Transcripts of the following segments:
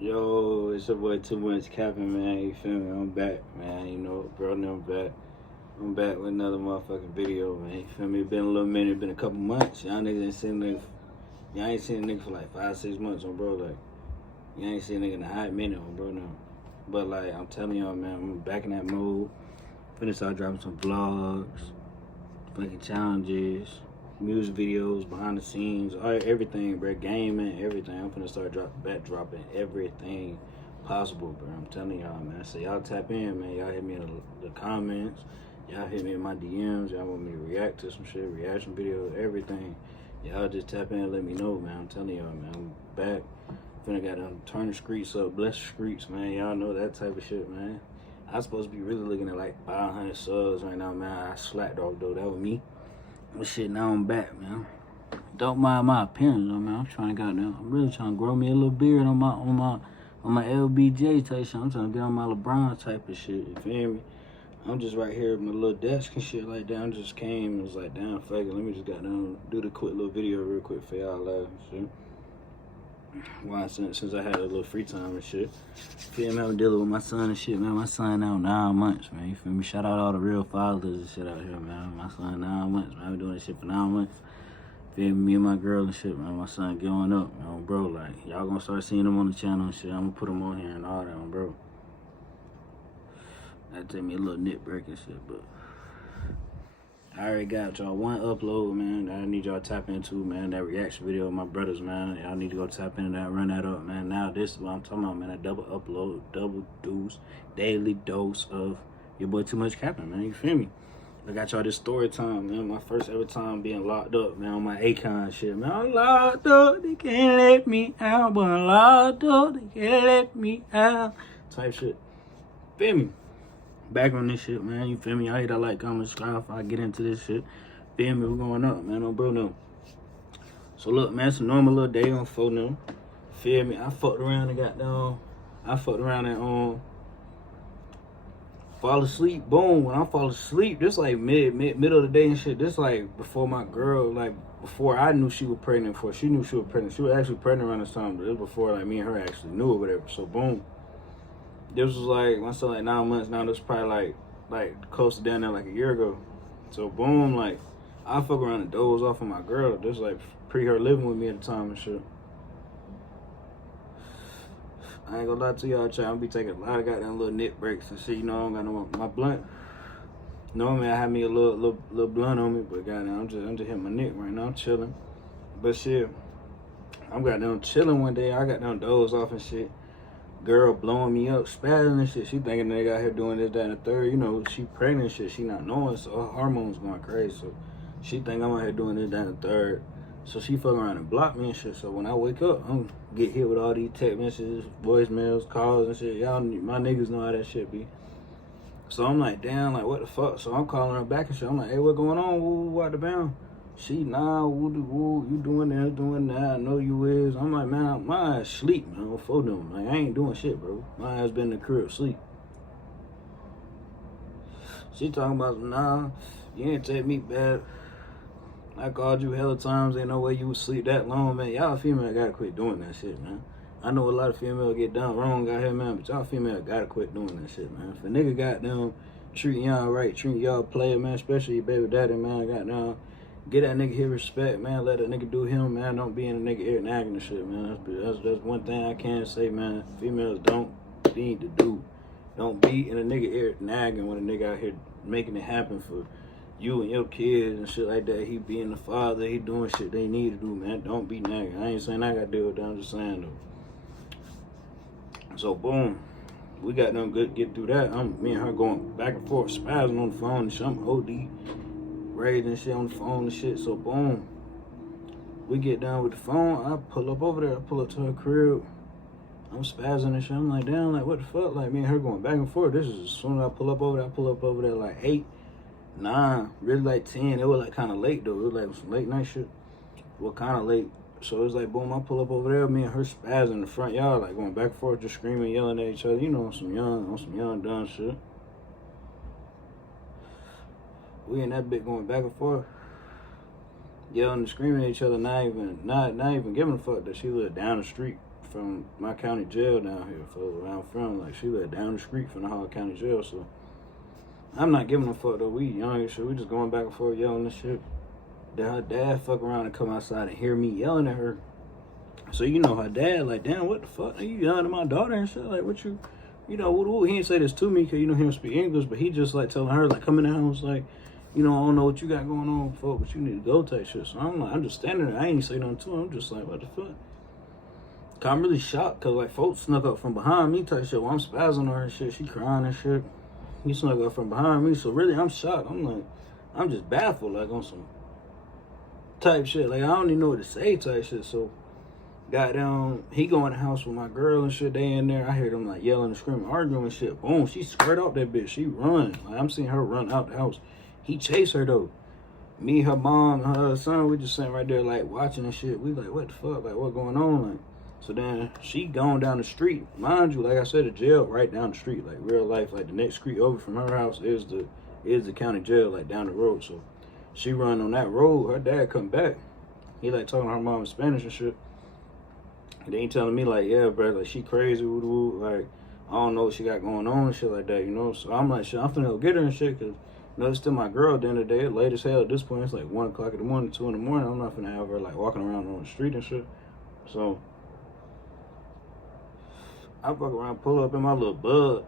Yo, it's your boy Too Much Capping, man. You feel me? I'm back, man. You know, bro, I'm back. I'm back with another motherfucking video, man. You feel me? Been a little minute, been a couple months. Y'all niggas ain't seen nigga. Y'all ain't seen a nigga for like 5-6 months on bro. Like, you ain't seen a nigga in a hot minute on bro now. But like, I'm telling y'all, man, I'm back in that mood. Finna start dropping some vlogs, fucking challenges, music videos, behind the scenes, everything, bro. Gaming, everything. I'm finna start dropping everything possible, bro. I'm telling y'all, man. So y'all tap in, man. Y'all hit me in the comments. Y'all hit me in my DMs. Y'all want me to react to some shit, reaction videos, everything. Y'all just tap in and let me know, man. I'm telling y'all, man. I'm back. Finna got them turn the streets up, bless the streets, man. Y'all know that type of shit, man. I was supposed to be really looking at like 500 subs right now, man. I slacked off though. That was me. But shit, now I'm back, man. Don't mind my appearance though, man. I'm trying to goddamn. I'm really trying to grow me a little beard on my LBJ type shit. I'm trying to get on my LeBron type of shit. You feel me? I'm just right here at my little desk and shit like that. I just came and was like, damn, fuck it. Let me just goddamn do the quick little video real quick for y'all live and shit. Why, since I had a little free time and shit. Feel me? I'm dealing with my son and shit, man. My son now 9 months, man. You feel me? Shout out all the real fathers and shit out here, man. My son 9 months, man. I've been doing this shit for 9 months. Feel me? Me and my girl and shit, man. My son growing up, man. Bro, like, y'all gonna start seeing him on the channel and shit. I'm gonna put him on here and all that, bro. That take me a little nit break and shit, but I already got y'all one upload, man, that I need y'all to tap into, man. That reaction video of my brothers, man. Y'all need to go tap into that, run that up, man. Now this is what I'm talking about, man. That double upload, double dose, daily dose of your boy Too Much Capping, man. You feel me? I got y'all this story time, man. My first ever time being locked up, man, on my Akon shit, man. I'm locked up, they can't let me out, but I'm locked up, they can't let me out. Type shit. Feel me? Back on this shit, man. You feel me? I hit that like, comment, subscribe if I get into this shit. Feel me? We're going up, man. On bro, no. So look, man, it's a normal little day on phone now. Feel me? I fucked around and got down. I fucked around and fall asleep. Boom. When I fall asleep, this like middle of the day and shit. This like before my girl, like before I knew she was pregnant. Before she knew she was pregnant. She was actually pregnant around this time, but it was before like me and her actually knew or whatever. So boom. This was like, my son like 9 months now. This was probably like close to down there like a year ago. So boom, like I fuck around and doze off of my girl. This like pre her living with me at the time and shit. I ain't gonna lie to y'all, I'll be taking a lot of goddamn little nip breaks and shit. You know, I don't got no my blunt. Normally I have me a little blunt on me, but goddamn, I'm just hitting my neck right now. I'm chilling. But shit, I'm goddamn chilling one day. I got down doze off and shit. Girl blowing me up, spazzing and shit. She thinking they got here doing this, that, and the third. You know, she pregnant and shit. She not knowing, so her hormones going crazy. So she think I'm out here doing this, that, and the third. So she fuck around and block me and shit. So when I wake up, I'm get hit with all these text messages, voicemails, calls and shit. Y'all, my niggas know how that shit be. So I'm like, damn, like what the fuck? So I'm calling her back and shit. I'm like, hey, what going on? Woo, out the bound? She, nah, woo, you doing this, doing that, I know you is. I'm like, man, my ass sleep, man, for them. Like, I ain't doing shit, bro. My ass been in the crib, sleep. She talking about, nah, you ain't take me back. I called you hella times, ain't no way you would sleep that long, man. Y'all female gotta quit doing that shit, man. I know a lot of females get done wrong out here, man, but y'all female gotta quit doing that shit, man. If a nigga got down treating y'all right, treating y'all player, man, especially your baby daddy, man, got down. Get that nigga his respect, man. Let that nigga do him, man. Don't be in the nigga ear nagging and shit, man. That's one thing I can say, man. Females don't need to do. Don't be in a nigga ear nagging when a nigga out here making it happen for you and your kids and shit like that. He being the father, he doing shit they need to do, man. Don't be nagging. I ain't saying I gotta deal with that. I'm just saying though. So boom, we got them good get through that. Me and her going back and forth, spazzing on the phone and shit. I'm OD. Raising shit on the phone and shit. So boom, we get done with the phone. I pull up over there. I pull up to her crib. I'm spazzing and shit. I'm like, damn, like what the fuck? Like me and her going back and forth. This is as soon as I pull up over there. I pull up over there like 8, 9, really like 10. It was like kind of late though. It was like some late night shit. Well, kind of late. So it was like boom. I pull up over there. Me and her spazzing in the front yard, like going back and forth, just screaming, yelling at each other. You know, on some young dumb shit. We in that bit going back and forth, yelling and screaming at each other, not even giving a fuck that she lived down the street from my county jail down here. For where I'm from, like she lived down the street from the Howard County Jail. So I'm not giving a fuck though. We young and shit. We just going back and forth yelling and shit. Then her dad fuck around and come outside and hear me yelling at her. So you know her dad like, damn, what the fuck? Are you yelling at my daughter and shit? Like, what you know, woo. He didn't say this to me because, you know, he don't speak English, but he just like telling her, like, come in the house, like, you know, I don't know what you got going on, folks, but you need to go type shit. So I'm like, I'm just standing there. I ain't say nothing to him. I'm just like, what the fuck? Cause I'm really shocked because, like, folks snuck up from behind me type shit. While I'm spazzing on her and shit, she crying and shit. He snuck up from behind me. So really, I'm shocked. I'm like, I'm just baffled, like, on some type shit. Like, I don't even know what to say type shit. So, goddamn, he go in the house with my girl and shit. They in there. I hear them, like, yelling and screaming, arguing and shit. Boom, she skirt out that bitch. She run. Like, I'm seeing her run out the house. He chased her, though. Me, her mom, and her son, we just sitting right there, like, watching and shit. We like, what the fuck? Like, what going on? Like, so then she gone down the street. Mind you, like I said, the jail right down the street. Like, real life, like, the next street over from her house is the county jail, like, down the road. So she run on that road. Her dad come back. He, like, talking to her mom in Spanish and shit. And then he telling me, like, yeah, bro, like, she crazy, like, I don't know what she got going on and shit like that, you know? So I'm like, shit, I'm finna go get her and shit, because, you know, it's still my girl at the end of the day. It's late as hell at this point. It's like 1 o'clock in the morning, 2 in the morning. I'm not finna have her, like, walking around on the street and shit. So I fuck around, pull up in my little bug.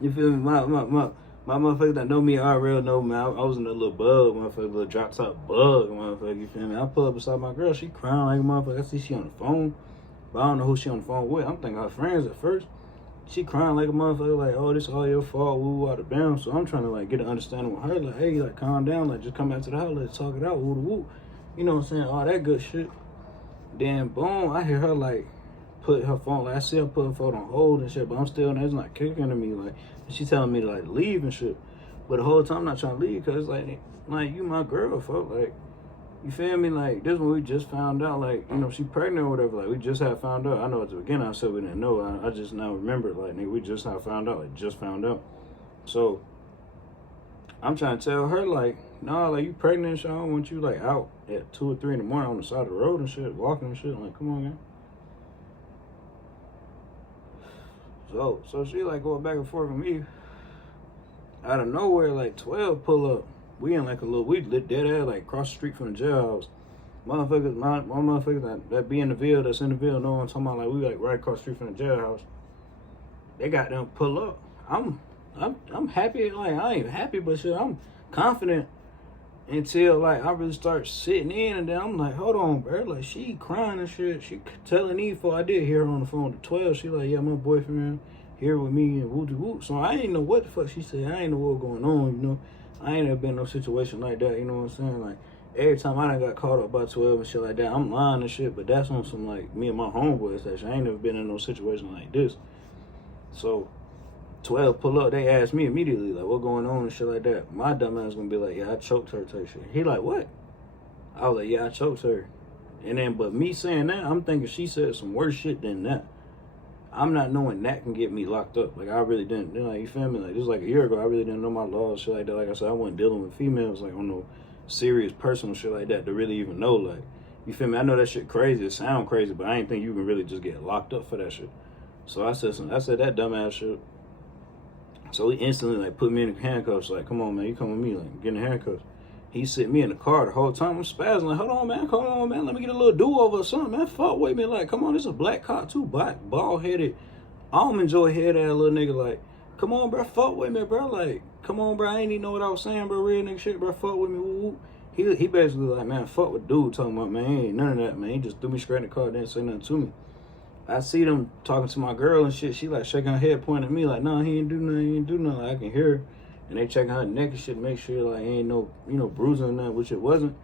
You feel me? My motherfuckers that know me already know me. I was in that little bug, motherfucker, little drop top bug, motherfucker, you feel me? I pull up beside my girl, she crying like a motherfucker. I see she on the phone, but I don't know who she on the phone with. I'm thinking her friends at first. She crying like a motherfucker, like, oh, this all your fault, woo, out of bounds. So I'm trying to, like, get an understanding with her, like, hey, like, calm down, like, just come back to the house, let's talk it out, woo. You know what I'm saying? All that good shit. Then, boom, I hear her, like, put her phone, like, I see her put her phone on hold and shit, but I'm still in there, it's not kicking to me, like, she telling me to, like, leave and shit. But the whole time I'm not trying to leave, because, like, you my girl, fuck, like, you feel me? Like, this one we just found out, like, you know, she pregnant or whatever, like, we just had found out. I know at the beginning I said we didn't know, I just now remember, like, nigga, we just have found out, like, just found out. So, I'm trying to tell her, like, nah, like, you pregnant and shit, I don't want you, like, out at 2 or 3 in the morning on the side of the road and shit, walking and shit, like, come on, man. So she, like, going back and forth with me. Out of nowhere, like, 12 pull up. We in, like, we lit dead ass, like, across the street from the jailhouse. Motherfuckers, my motherfuckers that be in the Ville, that's in the Ville, know what I'm talking about, like, we, like, right across the street from the jailhouse. They got them pull up. I'm happy, like, I ain't happy, but shit, I'm confident until, like, I really start sitting in, and then I'm like, hold on, bro, like, she crying and shit. She telling me before I did hear her on the phone to 12, she like, yeah, my boyfriend here with me and woo. So I ain't know what the fuck she said. I ain't know what was going on, you know. I ain't never been in no situation like that, you know what I'm saying? Like, every time I done got caught up by 12 and shit like that, I'm lying and shit, but that's on some, like, me and my homeboys station. I ain't never been in no situation like this. So 12 pull up, they asked me immediately, like, what going on and shit like that. My dumb ass gonna be like, yeah, I choked her type shit. He like, what? I was like, yeah, I choked her. And then, but me saying that, I'm thinking she said some worse shit than that. I'm not knowing that can get me locked up. Like, I really didn't. You know, like, you feel me? Like, just like a year ago, I really didn't know my laws, shit like that. Like I said, I wasn't dealing with females, like, on no serious personal shit like that to really even know, like, you feel me? I know that shit crazy. It sound crazy, but I ain't think you can really just get locked up for that shit. So I said that dumbass shit. So he instantly, like, put me in the handcuffs, like, come on, man, you come with me, like, get in the handcuffs. He sit me in the car the whole time. I'm spazzing, like, hold on, man, let me get a little do-over or something, man. Fuck with me, like, come on, this is a black cop too, bald-headed, almond joy head ass little nigga, like, come on, bro, fuck with me, bro, like, come on, bro, I ain't even know what I was saying, bro, real nigga shit, bro, fuck with me, woo. He basically like, man, fuck with dude talking about, man, ain't none of that, man. He just threw me straight in the car, didn't say nothing to me. I see them talking to my girl and shit. She like shaking her head, pointing at me like, nah, he ain't do nothing. I can hear her. And they checking her neck and shit, make sure like ain't no, you know, bruising or nothing, which it wasn't.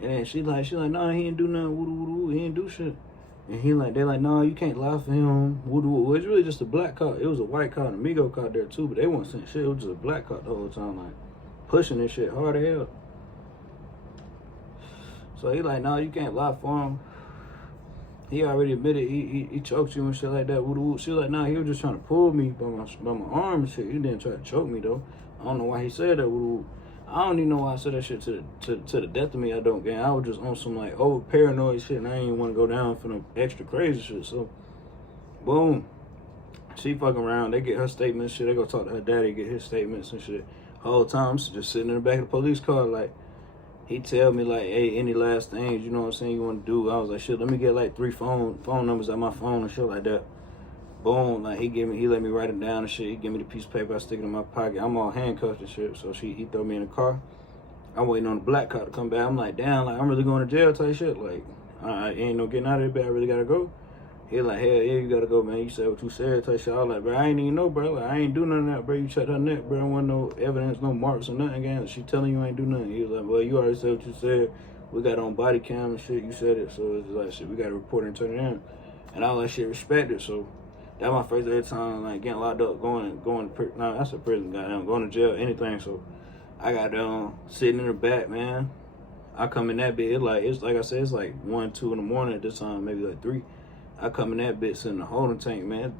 And then she like, nah, he ain't do nothing, woo, he ain't do shit. And they like, nah, you can't lie for him, woo. It's really just a black car. It was a white car, an Amigo car there too, but they weren't saying shit. It was just a black car the whole time, like pushing this shit hard as hell. So he like, nah, you can't lie for him. He already admitted he choked you and shit like that. Woo. She like, nah, he was just trying to pull me by my arm and shit. He didn't try to choke me though. I don't know why he said that. Woo. I don't even know why I said that shit to the death of me. I don't, gang. I was just on some like over paranoid shit, and I ain't want to go down for no extra crazy shit. So, boom, she fucking around. They get her statements, shit. They go talk to her daddy, get his statements and shit. Whole time, I'm just sitting in the back of the police car, like he tell me like, hey, any last things, you know what I'm saying, you want to do? I was like, shit, let me get like 3 phone numbers on my phone and shit like that. Boom, like he let me write it down and shit. He give me the piece of paper, I stick it in my pocket. I'm all handcuffed and shit. So he throw me in the car. I'm waiting on the black car to come back. I'm like, damn, like I'm really going to jail type shit. Like, I ain't no getting out of it, but I really gotta go. He like, hell yeah, you gotta go, man. You said what you said type shit. I was like, bro, I ain't even know, bro. Like, I ain't do none of that, bro. You checked her neck, bro. There wasn't no evidence, no marks or nothing, again. She telling you ain't do nothing. He was like, well, you already said what you said. We got on body cam and shit. You said it, so it's like shit. We gotta report it and turn it in. And all that shit respected. So that my first ever time like getting locked up, going no, that's a prison, goddamn, going to jail, anything. So I got sitting in the back, man. I come in that bit, it's like I said, it's like 1, 2 in the morning at this time, maybe like 3. I come in that bit, sitting in the holding tank, man.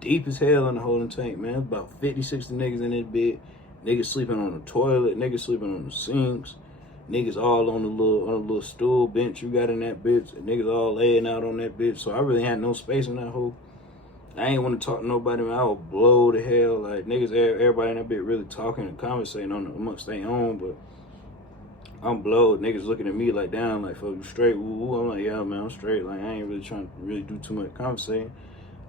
Deep as hell in the holding tank, man. About 50, 60 niggas in this bit. Niggas sleeping on the toilet, niggas sleeping on the sinks. Niggas all on the little stool bench you got in that bitch. And niggas all laying out on that bitch. So I really had no space in that hole. I ain't want to talk to nobody, man. I would blow the hell. Like, niggas, everybody in that bit really talking and conversating amongst their own, but I'm blowed. Niggas looking at me like, damn, like, fuck, you straight? Woo. I'm like, yeah, man, I'm straight. Like, I ain't really trying to really do too much conversating.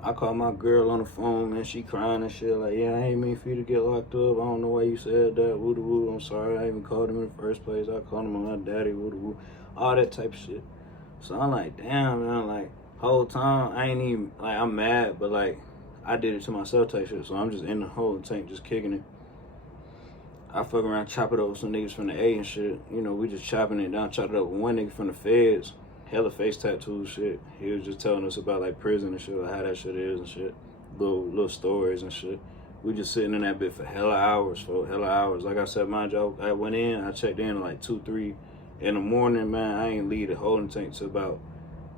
I call my girl on the phone, man. She crying and shit. Like, yeah, I ain't mean for you to get locked up. I don't know why you said that. Woo woo. I'm sorry. I even called him in the first place. I called him on my daddy. Woo woo. All that type of shit. So I'm like, damn, man. Like, whole time, I ain't even, like, I'm mad, but, like, I did it to myself type shit. So I'm just in the holding tank, just kicking it. I fuck around, chop it up with some niggas from the A and shit. You know, we just chopping it down, chopped it up with one nigga from the feds. Hella face tattoos, shit. He was just telling us about like prison and shit, like how that shit is and shit. Little stories and shit. We just sitting in that bit for hella hours, Like I said, mind you, I went in, I checked in like 2, 3 in the morning, man. I ain't leave the holding tank till about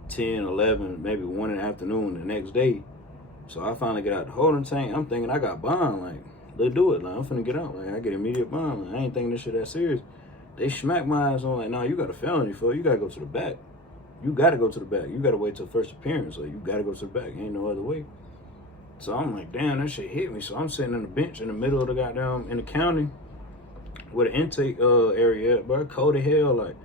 10, 11, maybe 1 in the afternoon the next day. So I finally get out the holding tank. I'm thinking I got bond, like, let's do it. Like, I'm finna get out. Like, I get immediate bond. Like, I ain't thinking this shit that serious. They smack my ass on like, nah, you got a felony for it. You gotta go to the back. You gotta go to the back. You gotta wait till first appearance. Like, you gotta go to the back. Ain't no other way. So I'm like, damn, that shit hit me. So I'm sitting on the bench in the middle of the goddamn, in the county, where the intake area at, bro. Cold as hell. Like,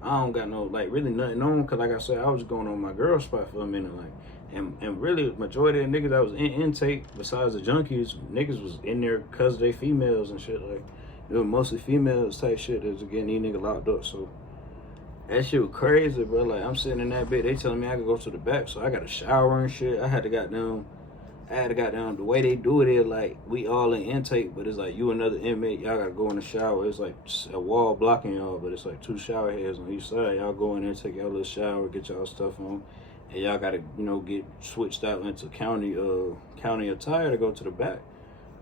I don't got no, like, really nothing on. Cause like I said, I was going on my girl spot for a minute. Like, and really, majority of the niggas that was in intake, besides the junkies, niggas was in there cause they females and shit. Like, it was mostly females type shit that was getting these niggas locked up. So that shit was crazy, bro. Like, I'm sitting in that bed, they telling me I could go to the back, so I got a shower and shit. I had to goddamn, the way they do it is like, we all in intake, but it's like you another inmate, y'all gotta go in the shower. It's like a wall blocking y'all, but it's like 2 shower heads on each side. Y'all go in there, take y'all little shower, get y'all stuff on, and y'all gotta, you know, get switched out into county attire to go to the back.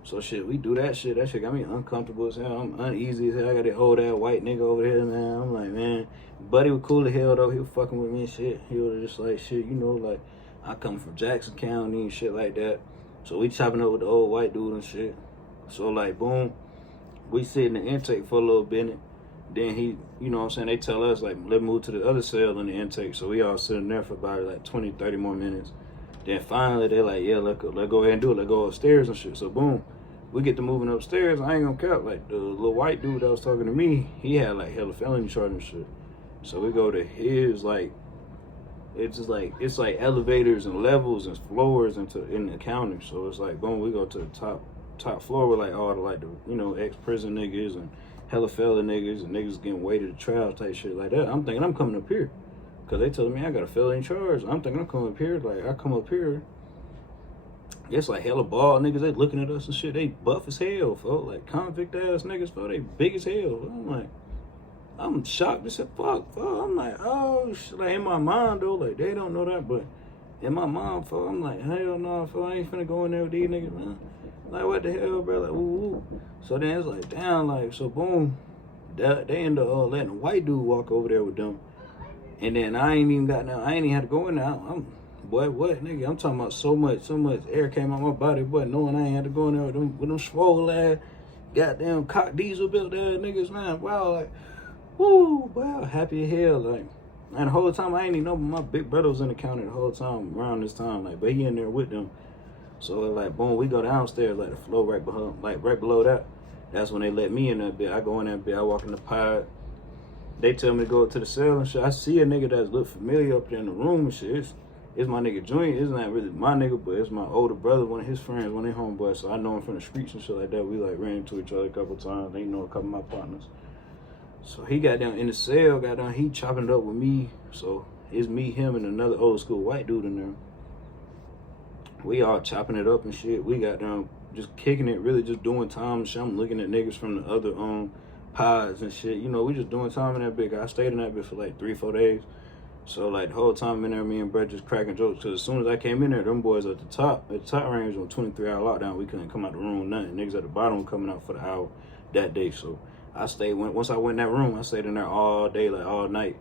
So shit, we do that shit. That shit got me uncomfortable as hell. I'm uneasy as hell. I got that old ass white nigga over here, man. I'm like, man, buddy was cool as hell though. He was fucking with me and shit. He was just like, shit, you know, like, I come from Jackson County and shit like that. So we chopping up with the old white dude and shit. So like, boom, we sit in the intake for a little bit. Then he, you know what I'm saying, they tell us like, let's move to the other cell in the intake. So we all sitting there for about like 20, 30 more minutes. Then finally they're like, yeah, let's go ahead and do it. Let's go upstairs and shit. So boom, we get to moving upstairs. I ain't gonna cap, like the little white dude that was talking to me, he had like hella felony charge and shit. So we go to his, like, it's just like, it's like elevators and levels and floors in the county. So it's like, boom, we go to the top floor with like all the, like, the, you know, ex-prison niggas and hella felon niggas and niggas getting weighted to trial type shit like that. I'm thinking I'm coming up here, cause they telling me I got a felony charge. I'm thinking I'm coming up here. Like, I come up here, it's like hella bald niggas. They looking at us and shit. They buff as hell, folks. Like convict ass niggas, folks. They big as hell. I'm like, I'm shocked. They said, fuck. I'm like, oh, shit. Like, in my mind, though, like, they don't know that, but in my mind, fuck, I'm like, hell no, fuck, I ain't finna go in there with these niggas, man. Like, what the hell, bro? Like, ooh. So then it's like, damn, like, so boom, they end up letting a white dude walk over there with them. And then I ain't even had to go in there. Boy, what, nigga? I'm talking about so much air came out my body, boy, knowing I ain't had to go in there with them swole ass goddamn cock diesel built there niggas, man. Wow, like, woo, wow, happy as hell, like. And the whole time I ain't even know, but my big brother was in the county the whole time around this time, like, but he in there with them. So like, boom, we go downstairs, like the floor right behind, like right below that. That's when they let me in that bit. I go in that bit, I walk in the pod. They tell me to go to the cell and shit. I see a nigga that's look familiar up there in the room and shit. It's my nigga Junior. It's not really my nigga, but it's my older brother, one of his friends, one of their homeboys. So I know him from the streets and shit like that. We like ran into each other a couple times. They know a couple of my partners. So he got down in the cell, got down, he chopping it up with me. So it's me, him, and another old school white dude in there. We all chopping it up and shit. We got down just kicking it, really just doing time and shit. I'm looking at niggas from the other pods and shit. You know, we just doing time in that bit. I stayed in that bit for like 3-4 days. So like the whole time in there, me and Brett just cracking jokes. Cause as soon as I came in there, them boys at the top range on 23-hour lockdown, we couldn't come out the room, nothing. Niggas at the bottom were coming out for the hour that day. So I stayed, once I went in that room, I stayed in there all day, like all night.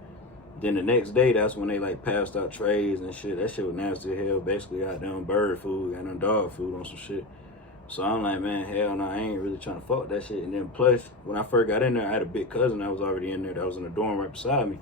Then the next day, that's when they like passed out trays and shit. That shit was nasty as hell. Basically got down bird food, got down dog food on some shit. So I'm like, man, hell no, I ain't really trying to fuck with that shit. And then plus, when I first got in there, I had a big cousin that was already in there that was in the dorm right beside me.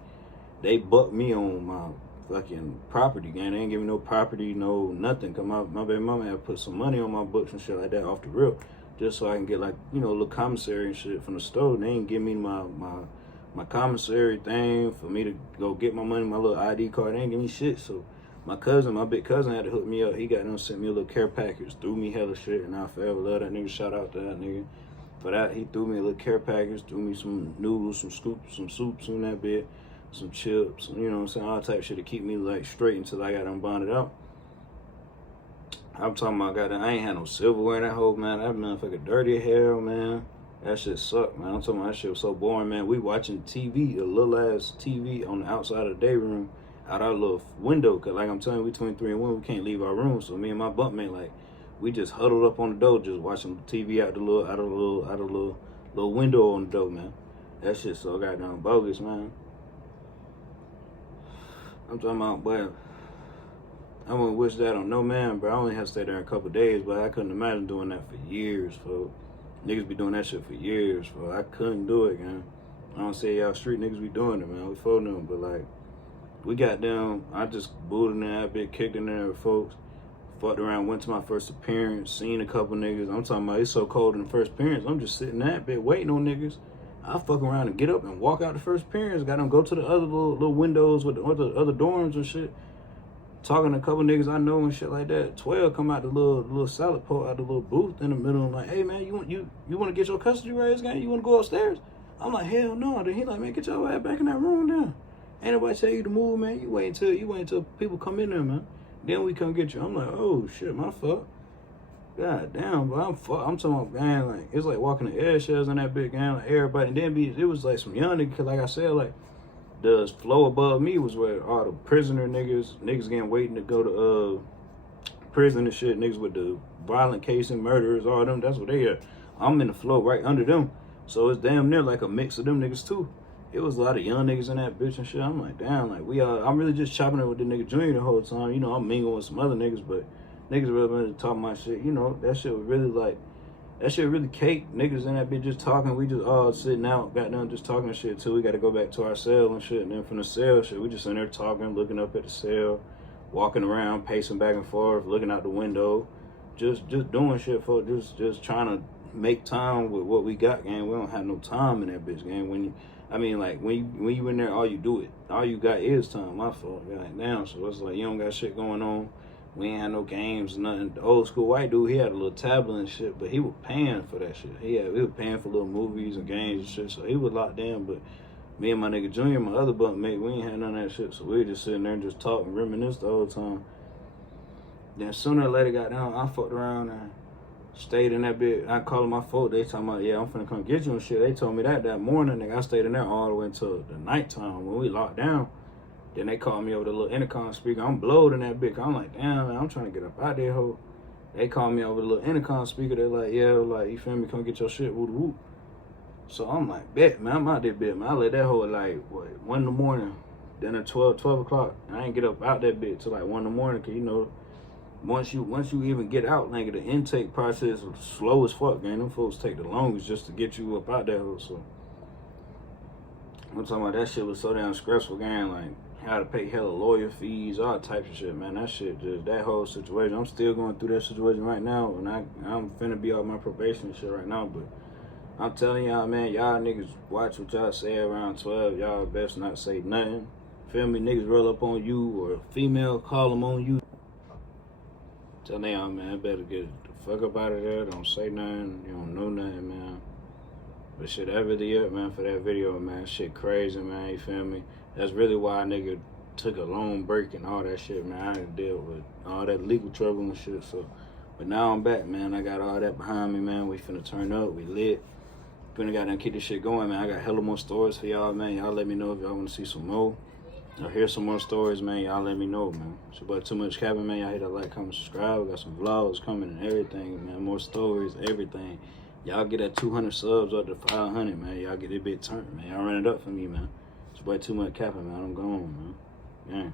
They bucked me on my fucking property, gang. They ain't give me no property, no nothing. Cause my baby mama had put some money on my books and shit like that off the rip, just so I can get like, you know, a little commissary and shit from the store. And they ain't give me my commissary thing for me to go get my money, my little ID card. They ain't give me shit. So my big cousin had to hook me up. He got them, sent me a little care package, threw me hella shit, and I forever love that nigga. Shout out to that nigga. For that, he threw me a little care package, threw me some noodles, some scoops, some soups in that bit, some chips, you know what I'm saying, all type of shit to keep me like straight until I got them bonded out. I'm talking about, goddamn, I ain't had no silverware in that whole, man. That motherfucker dirty as hell, man. That shit sucked, man. I'm talking about that shit was so boring, man. We watching TV, a little ass TV on the outside of the day room, out our little window. Cause like I'm telling you, between 3 and 1, we can't leave our room. So me and my bunkmate, like, we just huddled up on the door, just watching TV out the little window on the door, man. That shit so goddamn bogus, man. I'm talking about, but I wouldn't wish that on no man, bro. I only had to stay there a couple days, but I couldn't imagine doing that for years, folks. Niggas be doing that shit for years, folks. I couldn't do it, man. I don't say y'all street niggas be doing it, man. We for them, but like, we got down. I just booted in that bit, kicked in there with folks, fucked around, went to my first appearance, seen a couple niggas. I'm talking about, it's so cold in the first appearance. I'm just sitting that bit waiting on niggas. I fuck around and get up and walk out the first appearance. Got them go to the other little windows with the other dorms and shit. Talking to a couple niggas I know and shit like that. 12 come out the little salad pot out the little booth in the middle. I'm like, hey man, you want to get your custody raised, gang? You want to go upstairs? I'm like, hell no. Then he like, man, get your ass back in that room then. Ain't nobody tell you to move, man. You wait until people come in there, man. Then we come get you. I'm like, oh shit, my fuck. God damn, but I'm talking about, gang, like, it's like walking the eggshells in that big gang, like everybody. And then it was like some young niggas, cause like I said, like, the floor above me was where all the prisoner niggas getting waiting to go to prison and shit, niggas with the violent case and murderers, all them, that's what they are. I'm in the floor right under them. So it's damn near like a mix of them niggas too. It was a lot of young niggas in that bitch and shit. I'm like, damn, like I'm really just chopping it with the nigga Junior the whole time. You know, I'm mingling with some other niggas, but niggas really been talking my shit. You know, that shit was really like, that shit really cake. Niggas in that bitch just talking. We just all sitting out, got done just talking shit too. We got to go back to our cell and shit. And then from the cell shit, we just in there talking, looking up at the cell, walking around, pacing back and forth, looking out the window, just doing shit for just trying to make time with what we got, gang. We don't have no time in that bitch, gang. When you in there, all you got is time. My fault, right now. So it's like you don't got shit going on. We ain't had no games, nothing. The old school white dude, he had a little tablet and shit, but he was paying for that shit. We was paying for little movies and games and shit, so he was locked in. But me and my nigga Junior, my other bunkmate, we ain't had none of that shit, so we were just sitting there and just talking, reminisce the whole time. Then sooner or later got down, I fucked around and stayed in that bit. I called my phone. They talking about, yeah, I'm finna come get you and shit. They told me that morning, nigga. I stayed in there all the way until the nighttime when we locked down. Then they called me over the little intercom speaker. I'm blowed in that bitch. I'm like, damn, man, I'm trying to get up out there, ho. They called me over the little intercom speaker. They're like, yeah, like, you feel me? Come get your shit, whoop whoop. So I'm like, bet, man, I'm out there, bet, man. I let that hoe at like, 1 in the morning. Then at 12 o'clock. I ain't get up out that bitch till like 1 in the morning, cause you know, once you even get out, nigga, the intake process is slow as fuck, man. Them folks take the longest just to get you up out that hole. So I'm talking about that shit was so damn stressful, gang. Like, how to pay hella lawyer fees, all types of shit, man. That shit, just that whole situation. I'm still going through that situation right now, and I'm finna be off my probation and shit right now. But I'm telling y'all, man, y'all niggas watch what y'all say around 12. Y'all best not say nothing. Feel me? Niggas roll up on you or a female call them on you. Tell y'all, man, better get the fuck up out of there. Don't say nothing. You don't know nothing, man. But shit, that really it, man, for that video, man. Shit crazy, man, you feel me? That's really why a nigga took a long break and all that shit, man. I didn't deal with all that legal trouble and shit, so. But now I'm back, man. I got all that behind me, man. We finna turn up, we lit. Finna goddamn keep this shit going, man. I got hella more stories for y'all, man. Y'all let me know if y'all wanna see some more. Or hear some more stories, man. Y'all let me know, man. It's your boy Too Much Capping, man. Y'all hit that like, comment, subscribe. We got some vlogs coming and everything, man. More stories, everything. Y'all get that 200 subs up to 500, man. Y'all get it big turn, man. Y'all run it up for me, man. It's your boy Too Much Capping, man. I'm gone, man. Yeah.